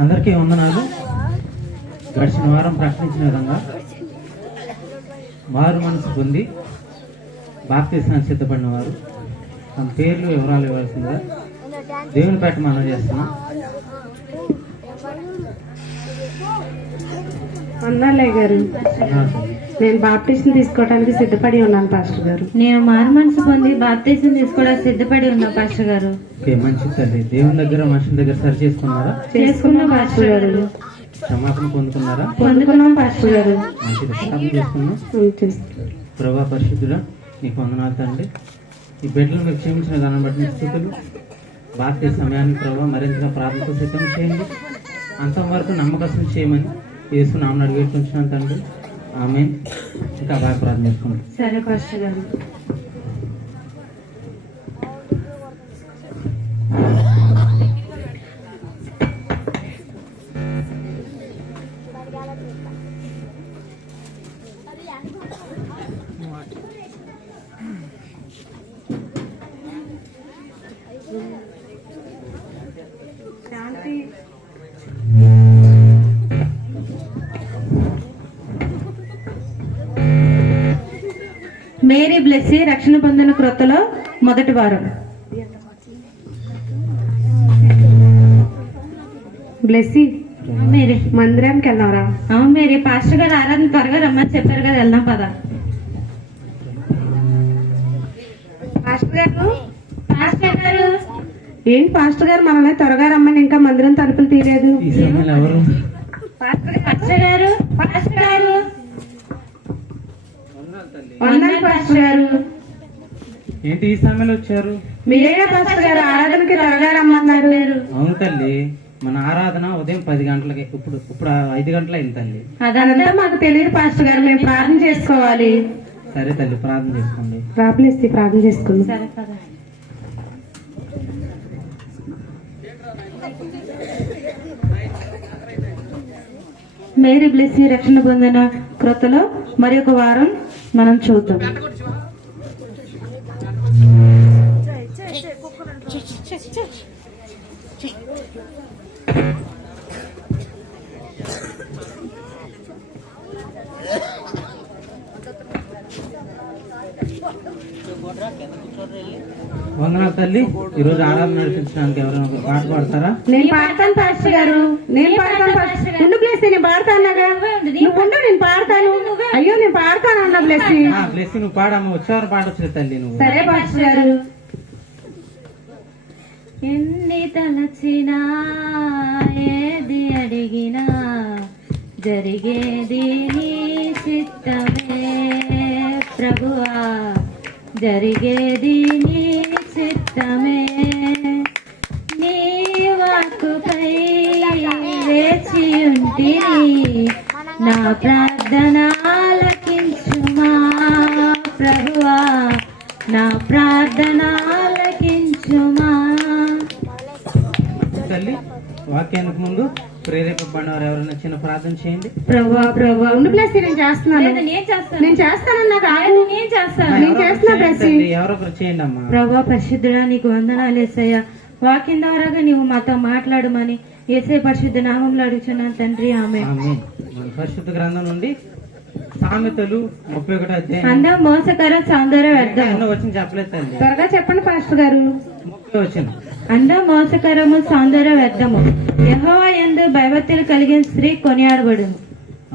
అందరికీ వందనాలు. గడిచిన వారం ప్రకటించిన విధంగా మారు మనసు పొంది బాప్తిస్మానికి సిద్ధపడిన వారు తమ పేర్లు వివరాలు ఇవ్వాల్సిందిగా దేవుని పేట మనం చేస్తున్నాం. అన్నాలే గారు, నేను బాప్టిజం తీసుకోవడానికి సిద్ధపడి ఉన్నాను పాస్టర్ గారు. నేను మారు మనసు పొంది బాప్తిజం తీసుకోవడానికి సిద్ధపడి ఉన్నా పాస్టర్ గారు. ఓకే, మంచిది తల్లి. దేవుని దగ్గర మనుషుల దగ్గర సరి చేసుకున్నారా? చేసుకున్నాం పాస్టర్ గారు. క్షమాపణ పొందుకున్నారా? పొందుకున్నాం పాస్టర్ గారు. మంచిది, ప్రార్థన చేసుకున్నాం. ప్రభా పరిశుద్ధుడా, నీకు వందనాలు తండ్రి. ఈ బిడ్డలు మీకు క్షమించిన దాన్ని బట్టి నీకు స్తుతులు. బాప్తిజం సమయానికి ప్రభావ మరింతగా ప్రార్థనతో సిద్ధం చేయండి. అంతవరకు నమ్మకం చేయమని యేసు నామమున అడిగి వేడుకుంటున్నాను తండ్రి. ఆమేన్. ఇంకా బాగా ప్రార్థన చేసుకుంటాం. సరే పాస్టర్ గారు. మేరీ బ్లెస్సీ రక్షణ పొందిన క్రొత్తలో మొదటి వారం. బ్లెస్సీ, మేరీ మందిరానికి వెళ్దాంరా? అవును మేరీ, పాస్టర్ గారు ఆరాధన త్వరగా రమ్మని చెప్పారు కదా, వెళ్దాం పదా. పాస్టర్ గారు, పాస్టర్ గారు ఏంటి పాస్టర్ గారు మనల్ని త్వరగా రమ్మని ఇంకా మందిరం తలుపులు తీయలేదు? ఈ సమయంలో ఎవరు? పాస్టర్ గారు, పాస్టర్ గారు వందనాలు పాస్టర్ గారు. ఏంటి ఈ సమయంలో వచ్చారు? మీరేనా పాస్టర్ గారు ఆరాధనకి త్వరగా రమ్మన్నారు? అవును తల్లి, మన ఆరాధన ఉదయం 10 గంటలకి. ఇప్పుడు 5 గంటలు అయింది తల్లి. అదంతా మాకు తెలియదు పాస్టర్ గారు, మేము ప్రార్థన చేసుకోవాలి. సరే తల్లి, ప్రార్థన చేసుకోండి. ప్రాబ్లెస్సి ప్రార్థన చేసుకుందాం. సరే పదా. మేరీ బ్లెస్సీ రక్షణ పొందిన క్రొత్తలో మరి ఒక వారం మనం చూద్దాం. వందనాలు తల్లి. ఈరోజు ఆరాధన నడిపించడానికి ఎవరైనా ఒక పాట పాడతారా? నేను పాడతాను పాస్టర్ గారు, నేను పాడతాను పాస్టర్. ఉండు బ్లెస్సీ, నేను పాడతాను. నువ్వు ఉండు, నేను పాడతాను. అయ్యో, నేను పాడతాను అన్న బ్లెస్సీ. బ్లెస్సీ, నువ్వు పాడమ్మ. వచ్చేవారు పాడొచ్చు తల్లి నువ్వు. సరే పాస్టర్ గారు. ఎన్ని తలచినా ఏది అడిగినా జరిగేది నీ చిత్తమే ప్రభువా, జరిగేది నీ చిత్తమే. నీ వాక్కుపై వేచి ఉంటిని, నా ప్రార్థన ఆలకించుమా ప్రభువా, నా ప్రార్థన ఆలకించుమా. తల్లి, వాక్యానికి ముందు ప్రేరేపబడిన వారు ఎవరైనా చిన్న ప్రార్థన చేయండి. ప్రభువా ప్రభువా. ఉండు బ్లెస్సీ, నేను చేస్తున్నాను. నేను చేస్తాను. నాకు ఆగు. నేను చేస్తున్నా బ్లెస్సీ. ఎవరొకరు చేయండి అమ్మా. ప్రభువా పరిశుద్ధుడా, నీకు వందనాలు యేసయ్యా. వాక్యం ద్వారాగా నీవు మాతో మాట్లాడమని యేసయ్య పరిశుద్ధ నామంలో అడుగుచున్నాను తండ్రి. ఆమేన్. ఆమేన్. మన పరిశుద్ధ గ్రంథం నుండి సామెతలు 31వ అధ్యాయం. అందం మోసకరం సౌందర్య వ్యర్థం. ఎన్నో వచ్చిన చెప్పలేదు తల్లి. త్వరగా చెప్పండి పాస్టర్ గారు. 30వ వచనం. అందం మోసకరము సౌందర్య వ్యర్థము, యెహోవా యందు భయభక్తులు కలిగిన స్త్రీ కొనియాడబడును.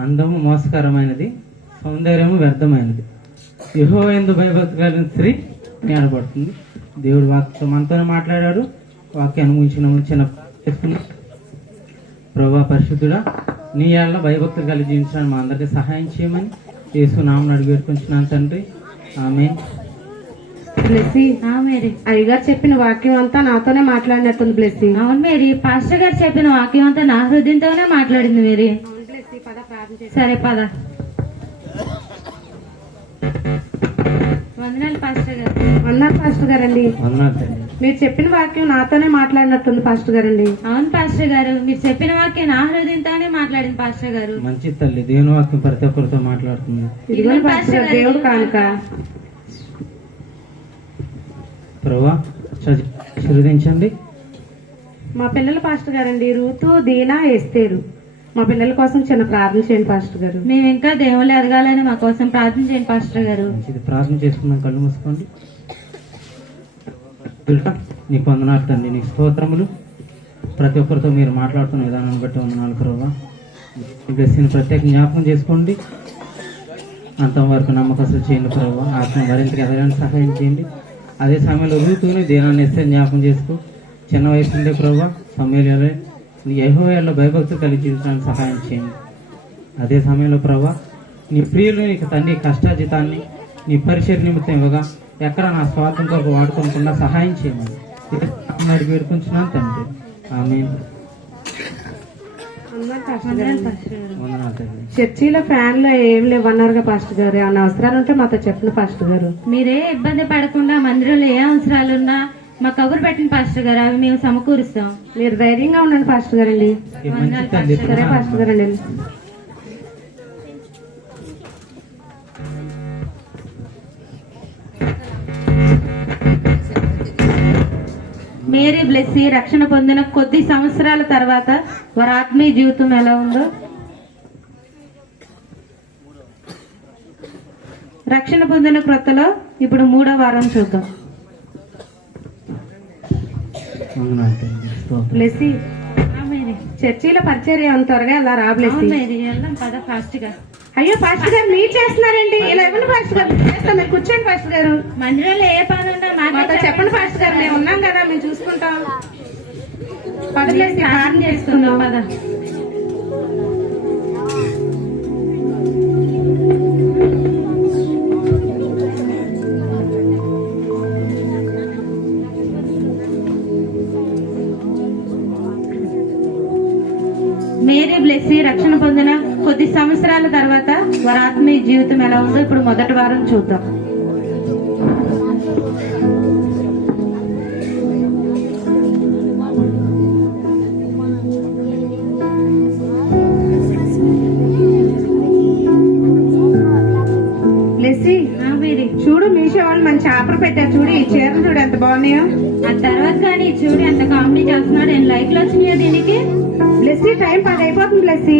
అందము మోసకరమైనది, సౌందర్యము వ్యర్థమైనది. యెహోవా యందు భయభక్తి కలిగిన స్త్రీ కొనియాడబడుతుంది. దేవుడు వాక్యం మనతోనే మాట్లాడాడు. వాక్యాన్ని ముగించిన చిన్న చెప్తున్నాం. ప్రభువా పరిశుద్ధుడా, నీ ఏళ్ళ భయభక్తులు కలిగి జీవించడానికి మా అందరికీ సహాయం చేయమని యేసు నామమున అడిగి వేడుకుంటున్నాను తండ్రి. ఆమేన్. బ్లెస్సీ మేరీ. అయ్యగారు చెప్పిన వాక్యం అంతా నాతోనే మాట్లాడినట్టుంది బ్లెస్సీ. అవును మేరీ, పాస్టర్ గారు చెప్పిన వాక్యం అంతా నా హృదయంతోనే మాట్లాడింది మేరీ. సరే పద. వందనాలు పాస్టర్ గారు. అన్నారు పాస్టర్ గారండి. వందనాలు తల్లి. మీరు చెప్పిన వాక్యం నాతోనే మాట్లాడినట్టుంది పాస్టర్ గారండి. అవును పాస్టర్ గారు, మీరు చెప్పిన వాక్యం నా హృదయంతోనే మాట్లాడింది పాస్టర్ గారు. మంచి తల్లి, దేవుని వాక్యం ప్రతి ఒక్కరితో మాట్లాడుతుంది. ఇదిగోని పాస్టర్ గారు, దేవుడు కానుక. ప్రభువా ఆశీర్వదించండి. మా పిల్లల పాస్టర్ గారండి, రూతు, దీనా, ఎస్తేరు. మా పిల్లల కోసం చిన్న ప్రార్థన చేయండి పాస్టర్ గారు. మేము ఇంకా దేవుళ్ళు ఎదగాలని మా కోసం ప్రార్థన చేయండి పాస్టర్ గారు. మంచిది, ప్రార్థన చేసుకుందాం. కళ్ళు మూసుకోండి. నీకు వందనాలు తండ్రి, నీకు స్తోత్రములు. ప్రతి ఒక్కరితో మీరు మాట్లాడుతున్న విధానాన్ని బట్టి వందనాలు ప్రభువా. బ్లెస్సింగ్ ప్రత్యేక జ్ఞాపకం చేసుకోండి. అంతవరకు నమ్మకస్తులు చేయండి ప్రభువా. ఆత్మ మరింత ఎదగడానికి సహాయం చేయండి. అదే సమయంలో రూతుని దేనాన్ని ఇస్తే జ్ఞాపకం చేసుకో. చిన్న వయసు ఉండే ప్రభువా, సమయంలో యెహోవాలో భయభక్తులు కలిగి జీవించడానికి సహాయం చేయండి. అదే సమయంలో ప్రభువా, నీ ప్రియులు నీకు తండ్రి కష్టాజితాన్ని నీ పరిచయ నిమిత్తం ఇవ్వగా ఎక్కడ నా స్వార్థం కొరకు వాడుకోకుండా సహాయం చేయమని అడిగి వేడుకుంటున్నాను తండ్రి. ఆమేన్. వందనాలు తల్లి. చర్చిలో ఫ్యాన్లో ఏం లేవన్నారుగా పాస్టర్ గారు. ఏమన్నా అవసరాలు ఉంటే మాతో చెప్పండి పాస్టర్ గారు. మీరే ఇబ్బంది పడకుండా మందిరంలో ఏ అవసరాలున్నా మా కబురు పెట్టిన పాస్టర్ గారు, అవి మేము సమకూరుస్తాం. మీరు ధైర్యంగా ఉండండి పాస్టర్ గారండి. మంచి తండ్రి. సరే పాస్టర్ గారండి. మేరీ బ్లెస్సీ రక్షణ పొందిన కొద్ది సంవత్సరాల తర్వాత వారి ఆత్మీయ జీవితం ఎలా ఉందో, రక్షణ పొందిన క్రొత్తలో ఇప్పుడు 3వ వారం చూద్దాం. వందనాలు తండ్రి. స్తోత్రం. బ్లెస్సీ చర్చిలో పరిచర్య అంత త్వరగా అలా రా బ్లెస్సీ. ఫాస్ట్ గా. అయ్యో పాస్టర్ గారు మీరు చేస్తున్నారండి. ఇలా ఇవ్వండి పాస్టర్ గారు. చేస్తాం, మీరు కూర్చోండి పాస్టర్ గారు. మందిరంలో ఏ పని ఉన్నా మాతో చెప్పండి పాస్టర్ గారు. మేము ఉన్నాం కదా, మేము చూసుకుంటాం. పద బ్లెస్సీ, ప్రార్థన చేసుకుందాం పద. మేరీ బ్లెస్సీ రక్షణ పొందిన కొద్ది సంవత్సరాల తర్వాత వారి ఆత్మీయ జీవితం ఎలా ఉందో ఇప్పుడు మొదటి వారం చూద్దాం. బ్లెస్సీ చూడు, మీషో వాళ్ళు మంచి ఆఫర్ పెట్టారు చూడు. ఈ చీరలు చూడు ఎంత బాగున్నాయో. ఆ తర్వాత కానీ చూడు ఎంత కామెడీ చేస్తున్నాడు. ఏం లైక్లు వచ్చినాయో దీనికి. బ్లెస్సీ టైం 10 అయిపోతుంది బ్లెస్సీ.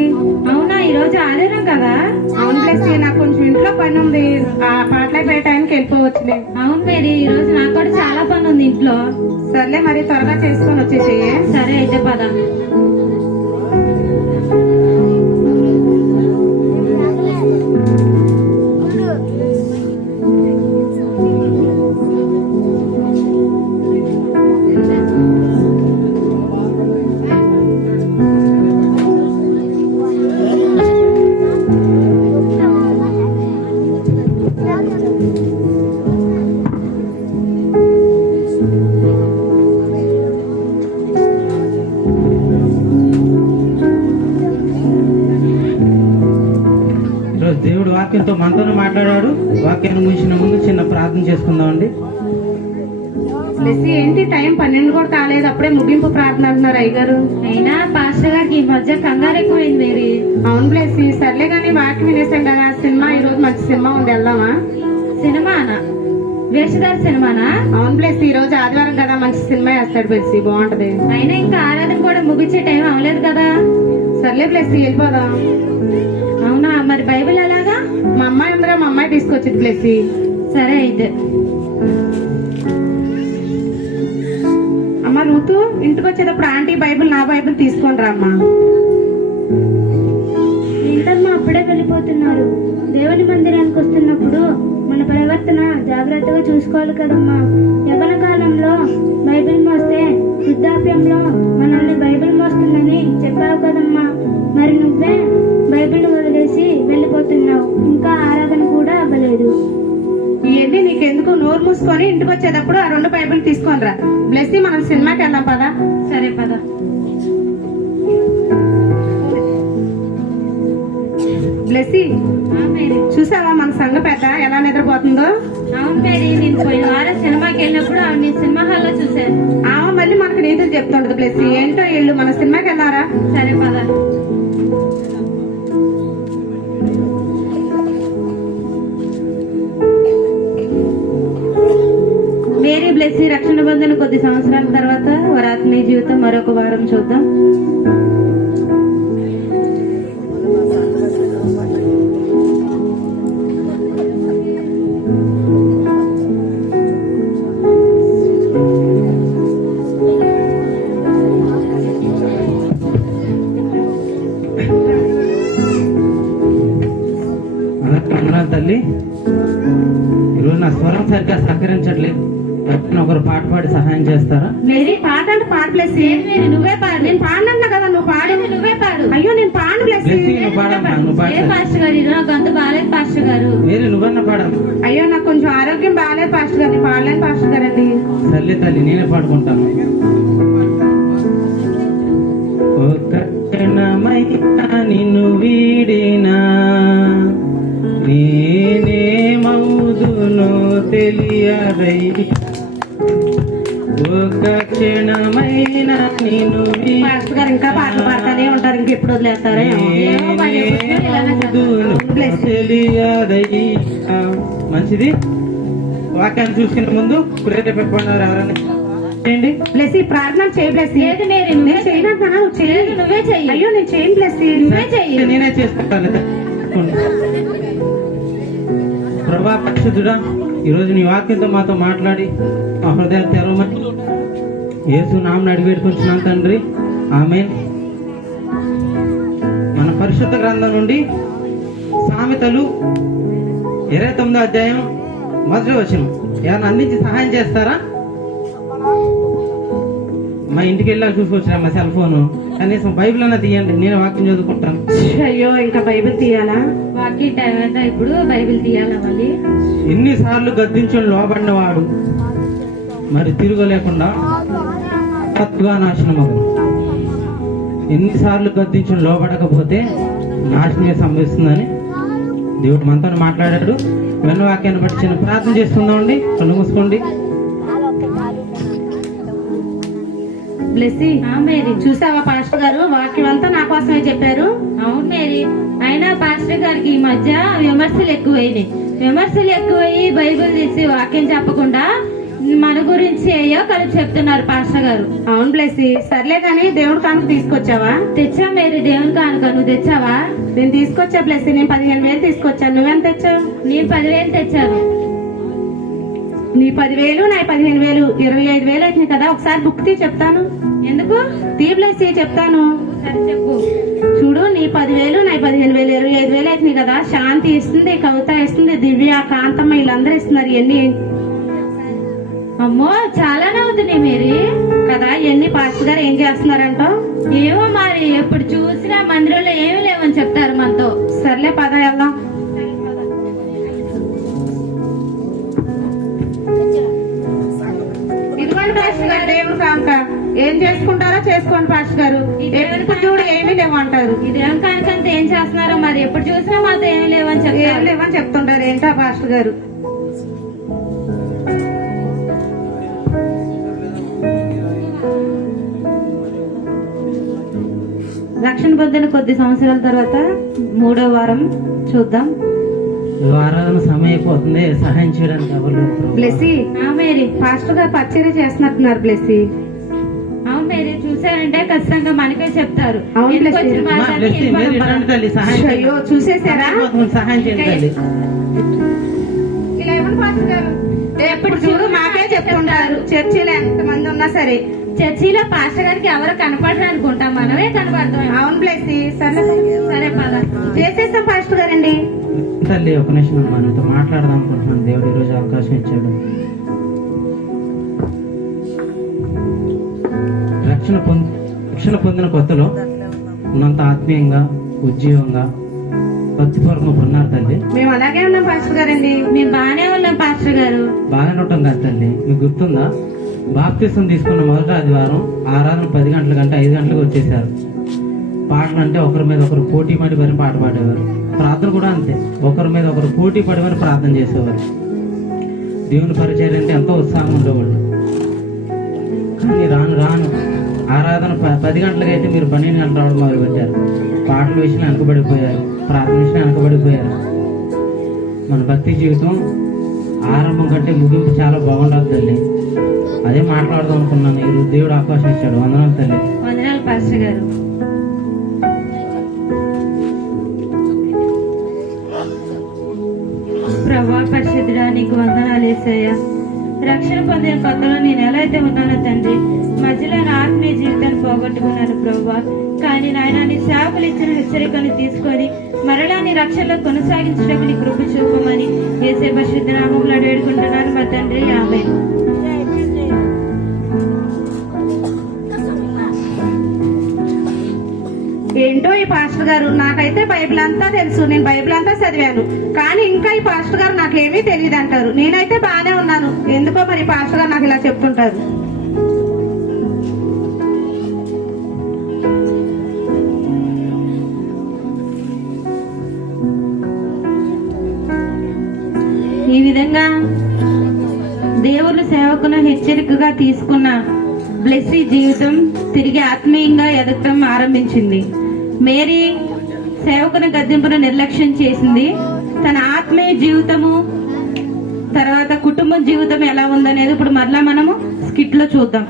అవునా, ఈ రోజు ఆదివారం కదా. అవును బ్లెస్సీ, నాకు కొంచెం ఇంట్లో పని ఉంది. ఆ పాటలు అయిపోయే టైంకి వెళ్ళిపోవచ్చులే. అవును మేరీ, ఈ రోజు నాకు కూడా చాలా పని ఉంది ఇంట్లో. సర్లే మరి, త్వరగా చేసుకొని వచ్చేసేయే. సరే అయితే పద. దేవుడు వాక్యంతో మనతోనే మాట్లాడాడు. వాక్యాన్ని ముగిసిన ముందు చిన్న ప్రార్థన చేసుకుందామండి. బ్లెస్సీ ఏంటి టైం 12 కూడా కాలేదు, అప్పుడే ముగింపు ప్రార్థన అంటున్నారు అయ్యగారు. అయినా పాస్టర్ గారికి ఈ మధ్య కంగారు ఎక్కువైంది మేరీ. అవును బ్లెస్సీ, సర్లే కానీ వాక్యం వినేసాం కదా. సినిమా ఈ రోజు మంచి సినిమా ఉంది, వెళ్దామా? సినిమానా? వేషధారి సినిమానా? అవును బ్లెస్సీ, ఈ రోజు ఆదివారం కదా, మంచి సినిమా వేస్తాడు బ్లెస్సీ, బాగుంటది. అయినా ఇంకా ఆరాధన కూడా ముగించే టైం అవ్వలేదు కదా. సర్లే బ్లెస్సీ, వెళ్ళిపోదాం. అవునా, మరి బైబిల్ ఎలాగా? మా అమ్మాయి ఉందిగా, మా అమ్మాయి తీసుకొచ్చింది బ్లెస్సీ. సరే అయితే. అమ్మ ఋతు, ఇంటికి వచ్చేటప్పుడు ఆంటీ బైబిల్, నా బైబిల్ తీసుకొని రా అమ్మా. ఏంటమ్మా అప్పుడే వెళ్ళిపోతున్నారు? దేవుని మందిరానికి వస్తున్నప్పుడు మన ప్రవర్తన జాగ్రత్తగా చూసుకోవాలి కదమ్మా. యవ్వన కాలంలో బైబిల్ మోస్తే వృద్ధాప్యంలో మనల్ని బైబిల్ మోస్తుందని చెప్పావు కదమ్మా. మరి నువ్వే బైబిల్ వదిలేసి వెళ్ళిపోతున్నావు, ఇంకా ఆరాధన కూడా అవ్వలేదు. ఇవన్నీ నీకెందుకు? నోరు నోరు మూసుకొని ఇంటికి వచ్చేటప్పుడు ఆ 2 బైబిల్ తీసుకొని రా. బ్లెస్సీ మనం సినిమాకి వెళ్దాం పదా. సరే పద. బ్లెస్సీ మేరీ చూసావా మన సంఘ పెద్ద ఎలా నిద్రపోతుందో. అవును మేరీ, నేను పోయిన వారం సినిమాకి వెళ్ళినప్పుడు ఆవిడ సినిమా హాల్లో చూశాను. ఆమె మళ్ళీ మనకు నీతులు చెప్తుంటది. బ్లెస్సీ ఏంటో ఇల్లు మన సినిమాకి వెళ్దారా. సరే పద. మేరీ బ్లెస్సీ రక్షణ పొందిన కొద్ది సంవత్సరాల తర్వాత వారి ఆత్మీయ జీవితం మరొక వారం చూద్దాం. తల్లి, ఈరోజు నా స్వరం సరిగ్గా సహకరించట్లేదు. ఒకరు పాట పాడి సహాయం చేస్తారా? మేరీ పాట అంటే పాడు బ్లెస్సీ. మేరీ నువ్వే పాడు. నేను పాడినా కదా, నువ్వు పాడు. నువ్వే పాడు. అయ్యో నేను పాడు బ్లెస్సీ. బ్లెస్సీ నువ్వు పాడమ్మా, నువ్వు ఏ పాడు. పాస్టర్ గారు, ఇది నాకు అంత బాగాలేదు పాస్టర్ గారు. వేరే నువ్వన్నా పాడమ్మా. అయ్యో నాకు కొంచెం ఆరోగ్యం బాగాలేదు పాస్టర్ గారు, నేను పాడలేను పాస్టర్ గారండి. తల్లి తల్లి నేనే పాడుకుంటాను. ఒక క్షణమైనా నిన్ను వీడినా నేనేమవుదునో తెలియదై. ఒక క్షణమైనా నిన్ను పాస్టర్ గారు ఇంకా పాటలు పాడుతూనే ఉంటారు, ఇంకెప్పుడు వదిలేస్తారా? తెలియదై. మంచిది. వాక్యాన్ని చూసుకునే ముందు ప్రేరేపడినారు ఎవరైనా చేయండి. బ్లెస్సీ ప్రార్థన చేయి బ్లెస్సీ. లేదు మేరీ, నేను చేయనంటున్నా, నువ్వు చేయి. నువ్వే చెయ్యి. అయ్యో నేను చేయను బ్లెస్సీ. నువ్వే చెయ్యి. నేనే చేసుకుంటాను. ప్రభా పరిశుద్ధుడా, ఈరోజు నీ వాక్యంతో మాతో మాట్లాడి మా హృదయాలు తెరవమని యేసు నామమున అడిగి వేడుకొంచున్నాం తండ్రి. ఆమేన్. మన పరిశుద్ధ గ్రంథం నుండి సామెతలు 29వ అధ్యాయం 1వ వచనం. ఎవరైనా అందించి సహాయం చేస్తారా? మా ఇంటికి వెళ్ళాక చూసుకొచ్చినా మా సెల్ ఫోను. కనీసం బైబిల్ అన్నా తీయండి, నేను వాక్యం చదువుకుంటాను. అయ్యో ఇంకా బైబిల్ తీయాలా? వాక్యం టైం అయితే ఇప్పుడు బైబిల్ తీయాలా మళ్ళీ? ఎన్నిసార్లు గద్దించుని లోబడినవాడు మరి తిరగలేకుండా తప్పుగా నాశనమగు. ఎన్నిసార్లు గద్దించుని లోబడకపోతే నాశనమే సంభవిస్తుందని దేవుడు మనతో మాట్లాడాడు. వెన్న వాక్యాన్ని బట్టి చిన్న ప్రార్థన చేస్తుందామండి. కళ్ళు మూసుకోండి. బ్లెస్సీ మేరీ చూసావా పాస్టర్ గారు వాక్యం అంతా నా కోసమే చెప్పారు. అవును మేరీ, అయినా పాస్టర్ గారికి ఈ మధ్య విమర్శలు ఎక్కువయ్యి బైబిల్ తీసి వాక్యం చెప్పకుండా మన గురించి అయ్యో కలిపి చెప్తున్నారు పాస్టర్ గారు. అవును బ్లెస్సీ. సర్లే కానీ దేవుడి కానుక తీసుకొచ్చావా? తెచ్చా మేరీ, దేవుని కానుక. నువ్వు తెచ్చావా? నేను తీసుకొచ్చా బ్లెస్సీ. నేను 15,000 తీసుకొచ్చాను. నువ్వెంత తెచ్చావు? నేను 10,000 తెచ్చాను. నీ 10,000 నా 15,000 25,000 అవుతుంది కదా. ఒకసారి బుక్ తీ చెప్తాను. ఎందుకు? తీ బ్లెస్సీ చెప్తాను. సరే చెప్పు. చూడు, నీ 10,000 నా 15,000 25,000 అవుతుంది కదా. శాంతి ఇస్తుంది, కవిత ఇస్తుంది, దివ్య, కాంతమ్మ వీళ్ళందరూ ఇస్తున్నారు. ఎన్ని అమ్మో చాలానే అవుతున్నాయి మేరీ కదా. ఎన్ని పాస్టర్ గారు ఏం చేస్తున్నారంటో ఏమో మరి, ఎప్పుడు చూసినా మందిరంలో ఏమీ లేవని చెప్తారు మనతో. సర్లే పద వెళ్దాం. ఇదిగోండి పాస్టర్ గారు దేవుడు కానుక. ఏం చేసుకుంటారో చేసుకోండి పాస్టర్ గారు. ఎప్పుడు చూడు ఏమీ లేవంటారు. ఈ దేవుని కానుకంతా ఏం చేస్తున్నారో మరి, ఎప్పుడు చూసినా మాతో ఏమీ లేవని ఏం చెప్తారు. లేవని చెప్తుంటారు. ఏంటా పాస్టర్ గారు? రక్షణ పొందిన కొద్ది సంవత్సరాల తర్వాత 3వ వారం చూద్దాం. ఆరాధన సమయం అయిపోతుంది, సహాయం చేయడానికి ఎవరు లేరు ప్రభు. బ్లెస్సీ మేరీ, పాస్టర్ గారు పరిచర్య చేస్తున్నట్టున్నారు బ్లెస్సీ. అవును మేరీ, చూసారంటే ఖచ్చితంగా మనకే చెప్తారు. అవును ఎందుకు బ్లెస్సీ. వచ్చిన అమ్మా, బాధ బ్లెస్సీ, అని మీరు మనం- ఇట్లాంటి తల్లి సహాయం చేయండి. అయ్యో చూసేసారా? సహాయం చేయండి తల్లి. ఇలా ఇవ్వండి పాస్టర్ గారు. ఎప్పుడు చూడు మాకే చెప్తుంటారు. చర్చిలో ఎంత మంది ఉన్నా సరే. చర్చిలో పాస్టర్ గారికి ఎవరు కనపడరు అనుకుంటాం, మనమే కనపడతాం. అవును బ్లెస్సీ. సరే సరే పద. చేసేస్తాం పాస్టర్ గారండి. తల్లి ఒక నిమిషం అమ్మా, నీతో మాట్లాడదాం అనుకుంటున్నాను. దేవుడు ఈరోజు అవకాశం ఇచ్చాడు. రక్షణ పొందిన కొత్తలో ఉన్నంత ఆత్మీయంగా, ఉద్యోగంగా భక్తిపూర్వకంగా ఉన్నారు తల్లి? మేము అలాగే ఉన్నాం పాస్టర్ గారండి. మేము బాగానే ఉన్నాం పాస్టర్ గారు. బాగానే ఉంటాం కదా తల్లి. మీకు గుర్తుందా, బాప్తిసం తీసుకున్న మొదటి ఆదివారం ఆరాధన 10 గంటల కంటే 5 గంటలకు వచ్చేసారు. పాటలు అంటే ఒకరి మీద ఒకరు పోటీ పడి మరి పాట పాడేవారు. ప్రార్థన కూడా అంతే, ఒకరి మీద ఒకరు పోటీ పడి మరి ప్రార్థన చేసేవారు. దేవుని పరిచయం అంటే ఎంతో ఉత్సాహం ఉండేవాళ్ళు. కానీ రాను రాను ఆరాధన 10 గంటలకైతే మీరు 12 గంటలు రావడం మొదలుపెట్టారు. పాటల విషయంలో వెనకబడిపోయారు, ప్రార్థన విషయంలో వెనకబడిపోయారు. మన భక్తి జీవితం ఆరంభం కంటే ముగింపు చాలా బాగుండదు తల్లి. అదే మాట్లాడదాం అనుకున్నాను. ఈరోజు దేవుడు అవకాశం ఇచ్చాడు. వందనాలు తల్లి. వందనాలు పాస్టర్ గారు. ప్రభా పరిశుద్ధుడా, నీకు వందనాలు యేసయ్యా. రక్షణ పొందిన కొత్తలో నేను ఎలా అయితే ఉన్నానో తండ్రి, మధ్యలో నా ఆత్మీయ జీవితాన్ని పోగొట్టుకున్నాను ప్రభా. కానీ నాయన, నీ సేవకులు ఇచ్చిన హెచ్చరికను తీసుకొని మరలా నీ రక్షణలో కొనసాగించడానికి నీ కృప చూపమని యేసే పరిశుద్ధ నామములో వేడుకుంటున్నాను మా తండ్రి. ఆమేన్. ఏంటో ఈ పాస్టర్ గారు, నాకైతే బైబిల్ అంతా తెలుసు, నేను బైబిల్ అంతా చదివాను, కానీ ఇంకా ఈ పాస్టర్ గారు నాకేమీ తెలియదు అంటారు. నేనైతే బాగానే ఉన్నాను, ఎందుకో మరి పాస్టర్ గారు నాకు ఇలా చెప్తుంటారు. ఈ విధంగా దేవుని సేవకును హెచ్చరికగా తీసుకున్న బ్లెస్సీ జీవితం తిరిగి ఆత్మీయంగా ఎదగటం ఆరంభించింది. మేరీ సేవకుని గద్దెంపును నిర్లక్ష్యం చేసింది. తన ఆత్మీయ జీవితము తర్వాత కుటుంబ జీవితం ఎలా ఉందనేది ఇప్పుడు మరలా మనము స్కిట్ లో చూద్దాం.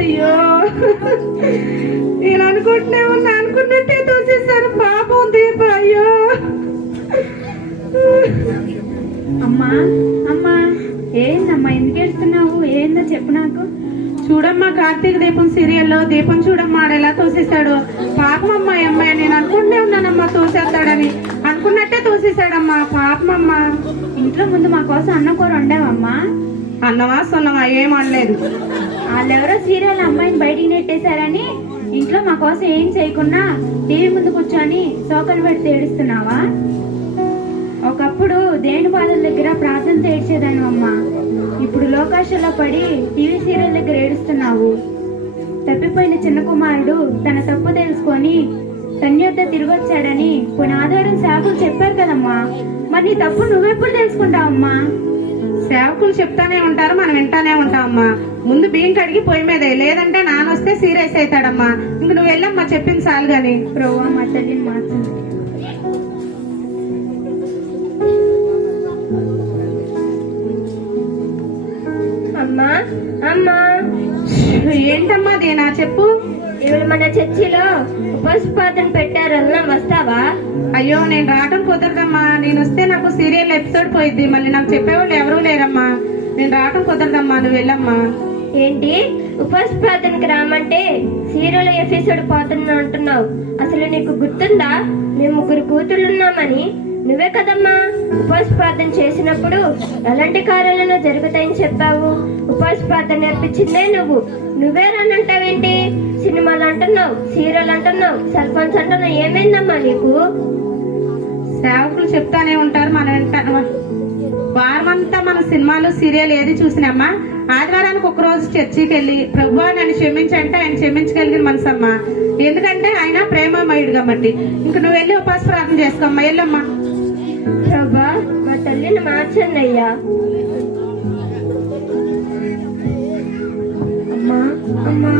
అయ్యో, నేను అనుకుంటూనే ఉన్నా, అనుకున్నట్టే తోసేసారు పాపం దీప. అయ్యో అమ్మా అమ్మా, ఏందమ్మా ఎందుకు ఏడుస్తున్నావు? ఏందో చెప్పు నాకు. చూడమ్మా, కార్తీక దీపం సీరియల్లో దీపం చూడమ్మా ఆడెలా తోసేశాడు. పాపం అమ్మాయి అమ్మాయి, నేను అనుకుంటూనే ఉన్నానమ్మా తోసేస్తాడని, అనుకున్నట్టే తోసేశాడమ్మా. పాపమమ్మా. ఇంట్లో ముందు మా కోసం అన్న కూర వండావమ్మా? అన్నమా సొన్నమా ఏం అనలేదు. వాళ్ళెవరో సీరియల్ అమ్మాయిని బయటికి నెట్టేశారని ఇంట్లో మా కోసం ఏం చేయకుండా టీవీ ముందు కూర్చొని సోకలు పెడితే ఏడుస్తున్నావా? ఒకప్పుడు దేవుని పాదాల దగ్గర ప్రార్థనతో ఏడ్చేదాను అమ్మా. ఇప్పుడు లోకాశలో పడి టీవీ సీరియల్ దగ్గర ఏడుస్తున్నావు. తప్పిపోయిన చిన్న కుమారుడు తన తప్పు తెలుసుకొని తన యొద్ద తిరిగి వచ్చాడని కొన్ని ఆధారం సేవకులు చెప్పారు కదమ్మా. మరి నీ తప్పు నువ్వెప్పుడు తెలుసుకుంటావమ్మా? సేవకులు చెప్తానే ఉంటారు, మనం వింటానే ఉంటామమ్మా. ముందు బియ్యం కడిగి పొయ్యి మీద, లేదంటే నానొస్తే సీరియస్ అవుతాడమ్మా. ఇంక నువ్వు వెళ్ళమ్మా, చెప్పింది చాలు గాని. ప్రభువా, మా తల్లిని మార్చు. అమ్మా అమ్మా, ఏంటమ్మా దేనా చెప్పు. ఇవాళ మన చర్చిలో ఉపవాసపాతం పెట్టారు, అన్నా వస్తావా? అయ్యో, నేను రావడం కుదరదమ్మా. నేను వస్తే నాకు సీరియల్ ఎపిసోడ్ పోయిద్ది, మళ్ళీ నాకు చెప్పేవాళ్ళు ఎవరూ లేరమ్మా. నేను రావడం కుదరదమ్మా, నువ్వు వెళ్ళమ్మా. ఏంటి ఉపవాసపాతానికి రామంటే సీరియల్ ఎపిసోడ్ పోతున్నా అంటున్నావు? అసలు నీకు గుర్తుందా మేము 3 కూతుళ్ళున్నామని? నువ్వే కదమ్మా ఉపవాసపాతం చేసినప్పుడు ఎలాంటి కార్యాలను జరుగుతాయని చెప్పావు. ఉపవాసపాతం నేర్పించిందే నువ్వే రానంటావేంటి? సినిమాలు అంటున్నావు, సీరియల్ అంటున్నావు, సర్పంచ్ అంటున్నావు, ఏమైందమ్మా నీకు? సేవకులు చెప్తానే ఉంటారు, మనం వింటాను. వారమంతా మన సినిమాలు సీరియల్ ఏది చూసినమ్మా, ఆదివారానికి ఒక రోజు చర్చికి వెళ్ళి ప్రభువా నన్ను క్షమించంటే ఆయన క్షమించగలిగిన మనసమ్మా. ఎందుకంటే ఆయన ప్రేమమయుడు కాబట్టి. ఇంక నువ్వు వెళ్ళి ఉపాస ప్రార్థన చేసుకోమ్మా, వెళ్ళమ్మా. ప్రభా, మా తల్లిని మార్చండి అయ్యా. అమ్మా అమ్మా,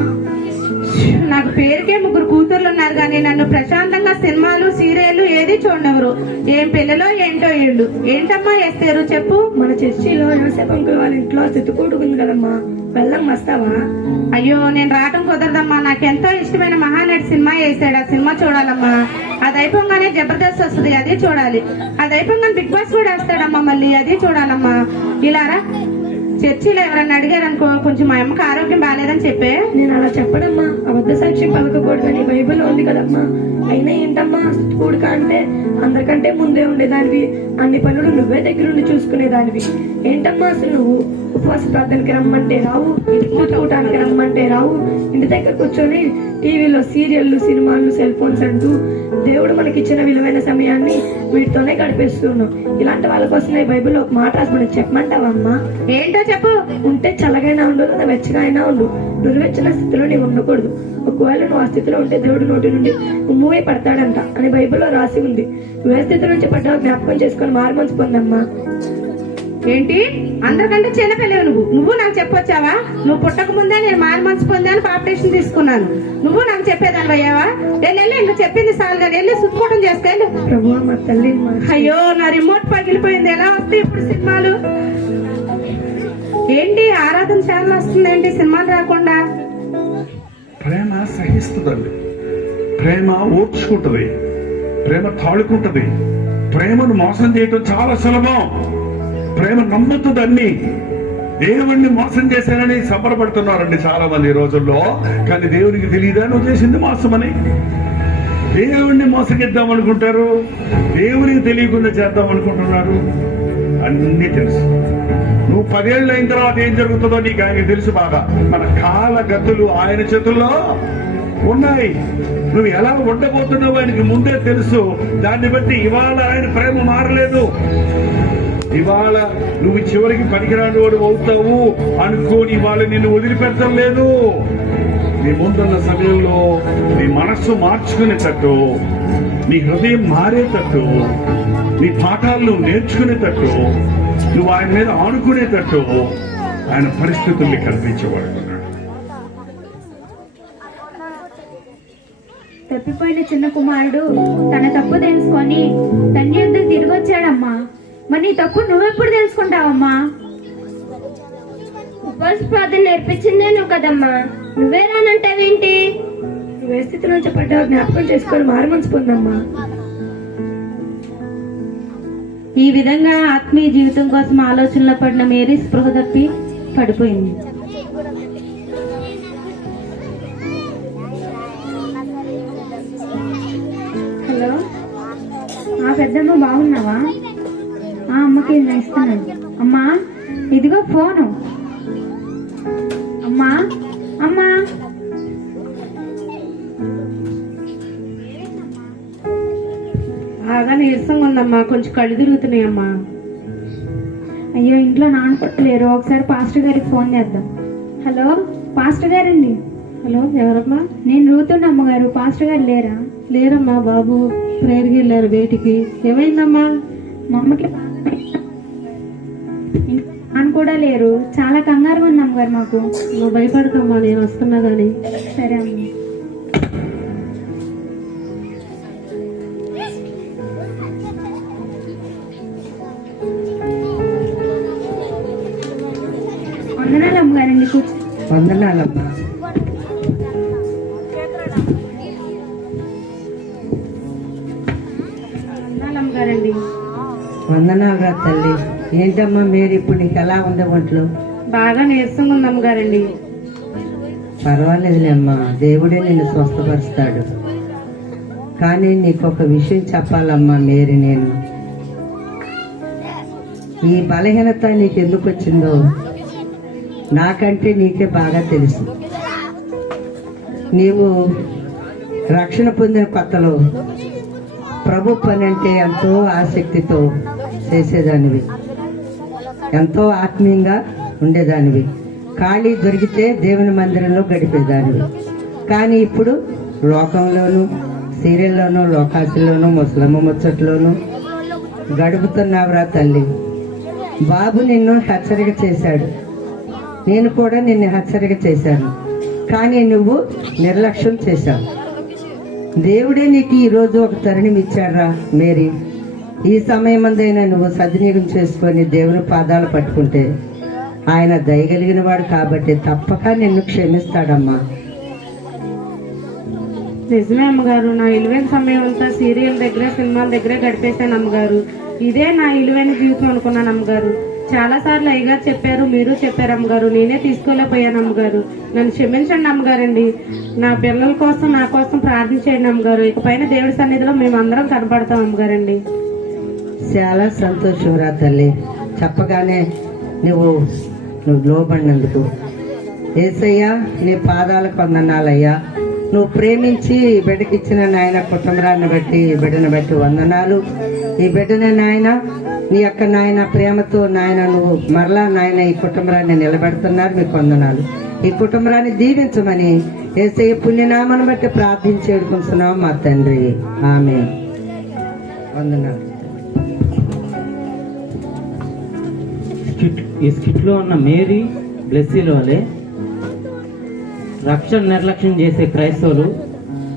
నాకు పేరుకే 3 కూతుర్లు ఉన్నారు కానీ నన్ను ప్రశాంతంగా సినిమాలు సీరియల్ ఏది చూడనవరు. ఏం పిల్లలో ఏంటో వీళ్ళు. ఏంటమ్మా వేస్తారు చెప్పు. మన చర్చిలో యోసేపంకుల్ వాళ్ళ ఇంట్లో తిట్టుకుంటుంది కదమ్మా, వెళ్ళం వస్తావా? అయ్యో, నేను రావటం కుదరదమ్మా. నాకెంతో ఇష్టమైన మహానటి సినిమా వేసాడు, ఆ సినిమా చూడాలమ్మా. అది అయిపోగానే జబర్దస్త్ వస్తుంది, అది చూడాలి. అది అయిపోగానే బిగ్ బాస్ కూడా వేస్తాడమ్మా, మళ్ళీ అది చూడాలమ్మా. ఇలారా చర్చిలో ఎవరన్నా అడిగారు అనుకో, కొంచెం మా అమ్మకి ఆరోగ్యం బాగాలేదని చెప్పే. నేను అలా చెప్పడమ్మా, అబద్ధ సాక్ష్యం పలకకూడదని బైబిల్ ఉంది కదమ్మా. అయినా ఏంటమ్మా కూడిక అంటే అందరికంటే ముందే ఉండేదానివి, అన్ని పనులు నువ్వే దగ్గరుండి చూసుకునేదానివి. ఏంటమ్మా అసలు నువ్వు ఉపవాస ప్రార్థనకి రమ్మంటే రావు, ఇంటి కూటానికి రమ్మంటే రావు, ఇంటి దగ్గర కూర్చొని టీవీలో సీరియళ్ళు, సినిమాలు, సెల్ ఫోన్స్ అంటూ దేవుడు మనకిచ్చిన విలువైన సమయాన్ని వీటితోనే గడిపేస్తున్నావు. ఇలాంటి వాళ్ళ కోసమే బైబిల్లో ఒక మాట రాసి మనకి చెప్పమంటావా అమ్మా? ఏంటో చెప్పు. ఉంటే చల్లగైనా ఉండు, లేదా వెచ్చగా అయినా ఉండు, నువ్వెచ్చిన స్థితిలో నీవు ఉండకూడదు. ఒకవేళ నువ్వు ఆ స్థితిలో ఉంటే దేవుడు నోటి నుండి ఉమ్మువై పడతాడంట అని బైబిల్లో రాసి ఉంది. నువ్వు ఏ స్థితి నుంచి పడ్డావు జ్ఞాపకం చేసుకొని మారుమనసు పొందమ్మా. ఏంటి అందరికంటే చిన్నపిల్లవు నువ్వు నాకు చెప్పొచ్చావా? నువ్వు పుట్టక ముందే నేను మారు మనసు పొందాను, ఆపరేషన్ తీసుకున్నాను. నువ్వు నాకు చెప్పేదాన్ని అయ్యావా? వెళ్ళి ఇంకా చెప్పింది సాల్ గారు, వెళ్ళి సుట్టుకోవడం చేసుకెళ్ళు. ప్రభు మా తల్లి అయ్యో నా రిమోట్ పగిలిపోయింది, ఎలా వస్తాయి ఇప్పుడు సినిమాలు? ఏంటి ఆరాధన ఛానల్ వస్తుందేంటి సినిమాలు రాకుండా? ప్రేమ సహిస్తుందండి, ప్రేమ ఓర్చుకుంటది, ప్రేమ తాళుకుంటది. ప్రేమను మోసం చేయటం చాలా సులభం. ప్రేమ నమ్ముతుంది అన్ని. దేవుణ్ణి మోసం చేశానని సంబరపడుతున్నారండి చాలా మంది ఈ రోజుల్లో. కానీ దేవునికి తెలియదా నువ్వు చేసింది మోసమని? దేవుణ్ణి మోసగిద్దాం అనుకుంటారు, దేవునికి తెలియకుండా చేద్దాం అనుకుంటున్నారు. అన్ని తెలుసు. నువ్వు 10 ఏళ్ళు అయిన తర్వాత ఏం జరుగుతుందో నీకు ఆయన తెలుసు బాగా. మన కాల గతులు ఆయన చేతుల్లో ఉన్నాయి. నువ్వు ఎలా ఉండబోతున్నావు ఆయనకి ముందే తెలుసు. దాన్ని బట్టి ఇవాళ ఆయన ప్రేమ మారలేదు. ఇవాళ నువ్వు చివరికి పనికిరాని వాడు అవుతావు అనుకోని ఇవాళ నిన్ను వదిలిపెట్టడం లేదు. నీ ముందున్న సమయంలో నీ మనస్సు మార్చుకునేటట్టు, నీ హృదయం మారేటట్టు, నీ పాఠాలను నేర్చుకునేటట్టు, నువ్వు ఆయన మీద ఆనుకునేటట్టు ఆయన పరిస్థితుల్ని కల్పించేవాడు. తప్పిపోయిన చిన్న కుమారుడు తన తప్పు తెలుసుకొని తండ్రి వద్దకు తిరిగి వచ్చాడమ్మా. మరి నీ తప్పు నువ్వెప్పుడు తెలుసుకుంటావమ్మా? ఉపవాస ప్రార్థన నేర్పించిందే నువ్వు కదమ్మా, నువ్వే రానంటావేంటి? నువ్వు ఏ స్థితి నుంచి పడ్డావు జ్ఞాపకం చేసుకొని మారుమనసు పొందమ్మా. ఈ విధంగా ఆత్మీయ జీవితం కోసం ఆలోచనలో పడిన మేరీ స్పృహ తప్పి పడిపోయింది. హలో, పెద్దమ్మ బాగున్నావా? అమ్మకి నేను ఇస్తున్నాను. అమ్మా ఇదిగో ఫోను. అమ్మా అమ్మా బాగా నీరసంగా ఉందమ్మా, కొంచెం కళ్ళు తిరుగుతున్నాయమ్మా. అయ్యో ఇంట్లో నాన్న కొట్టలేరు, ఒకసారి పాస్టర్ గారికి ఫోన్ చేద్దాం. హలో పాస్టర్ గారండి. హలో ఎవరమ్మా? నేను రూతున్న అమ్మగారు. పాస్టర్ గారు లేరా? లేరమ్మా బాబు, ప్రేయర్కి వెళ్ళారు బయటికి. ఏమైందమ్మా? మా అమ్మకి నాన్న కూడా లేరు, చాలా కంగారుగా ఉంది అమ్మగారు మాకు. నువ్వు భయపడకమ్మా, నేను వస్తున్నా గానీ. సరే అమ్మ. వందనాలు అమ్మగారండి, కూర్చో. వందనాలమ్మా. అమ్మగారండి. వందనాలుగా తల్లి. ఏంటమ్మా మీరు ఇప్పుడు నీకు ఎలా ఉంది ఒంట్లో? బాగా నీరసంగా ఉంది అమ్మగారండి. పర్వాలేదులేమ్మా, దేవుడే నిన్ను స్వస్థపరుస్తాడు. కానీ నీకు ఒక విషయం చెప్పాలమ్మా మేరీ. నేను ఈ బలహీనత నీకు ఎందుకు వచ్చిందో నాకంటే నీకే బాగా తెలుసు. నీవు రక్షణ పొందిన కొత్తలో ప్రభు పని అంటే ఎంతో ఆసక్తితో చేసేదానివి, ఎంతో ఆత్మీయంగా ఉండేదానివి. ఖాళీ దొరికితే దేవుని మందిరంలో గడిపేదానివి. కానీ ఇప్పుడు లోకంలోనూ, సీరియల్లోనూ, లోకాసులోనూ, ముసలమ్మ ముచ్చట్లోనూ గడుపుతున్నావురా తల్లి. బాబు నిన్ను హెచ్చరిక చేశాడు, నేను కూడా నిన్ను హెచ్చరిక చేశాను. కానీ నువ్వు నిర్లక్ష్యం చేశావు. దేవుడే నీకు ఈరోజు ఒక తరుణం ఇచ్చాడురా మేరీ. ఈ సమయం అందైనా నువ్వు సద్వినియోగం చేసుకొని దేవుని పాదాలు పట్టుకుంటే ఆయన దయగలిగిన వాడు కాబట్టి తప్పక నిన్ను క్షమిస్తాడమ్మా. నిజమే అమ్మగారు, నా విలువైన సమయం అంతా సీరియల్ దగ్గర, సినిమాల దగ్గర గడిపేశాను అమ్మగారు. ఇదే నా విలువైన జీవితం అనుకున్నాను అమ్మగారు. చాలా సార్లు అయ్యగారు చెప్పారు, మీరు చెప్పారు అమ్మగారు, నేనే తీసుకోలేకపోయాను అమ్మగారు. నన్ను క్షమించండి అమ్మగారండి. నా పిల్లల కోసం, నా కోసం ప్రార్థించండి అమ్మగారు. ఇకపైన దేవుడి సన్నిధిలో మేమందరం కనపడతాం అమ్మగారండి. చాలా సంతోషం రా తల్లి, చెప్పగానే నువ్వు లోబడినందుకు. యేసయ్యా నీ పాదాలకు వందనాలయ్యా. నువ్వు ప్రేమించి ఈ బిడ్డకిచ్చిన నాయన కుటుంబాన్ని బట్టి, ఈ బిడ్డను బట్టి వందనాలు. ఈ బిడ్డని నాయన నీ యొక్క నాయన ప్రేమతో నాయన నువ్వు మరలా నాయన ఈ కుటుంబాన్ని నిలబెడుతున్నారు, మీకు వందనాలు. ఈ కుటుంబాన్ని దీవించమని యేసయ్య పుణ్యనామాన్ని బట్టి ప్రార్థించి వేడుకుంటున్నాం మా తండ్రి, ఆమేన్. వందనాలు. ఈ స్కిట్లో ఉన్న మేరీ బ్లెస్సీల వలె రక్షణ నిర్లక్ష్యం చేసే క్రైస్తవులు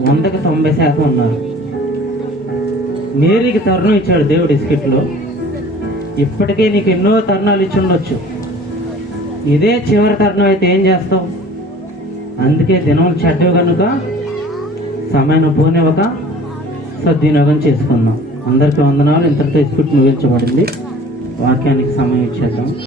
100కి 90% ఉన్నారు. మేరీకి తరుణం ఇచ్చాడు దేవుడు ఈ స్కిట్లో. ఇప్పటికే నీకు ఎన్నో తరుణాలు ఇచ్చి ఉండొచ్చు. ఇదే చివరి తరుణం అయితే ఏం చేస్తావు? అందుకే దినం చెడ్డవి కనుక సమయాన్ని పోనివ్వక సద్వినియోగం చేసుకుందాం. అందరికీ వందనాలు. ఇంతటితో ఈ స్కిట్ ముగించబడింది. వాక్యానికి సమయం ఇచ్చేద్దాం.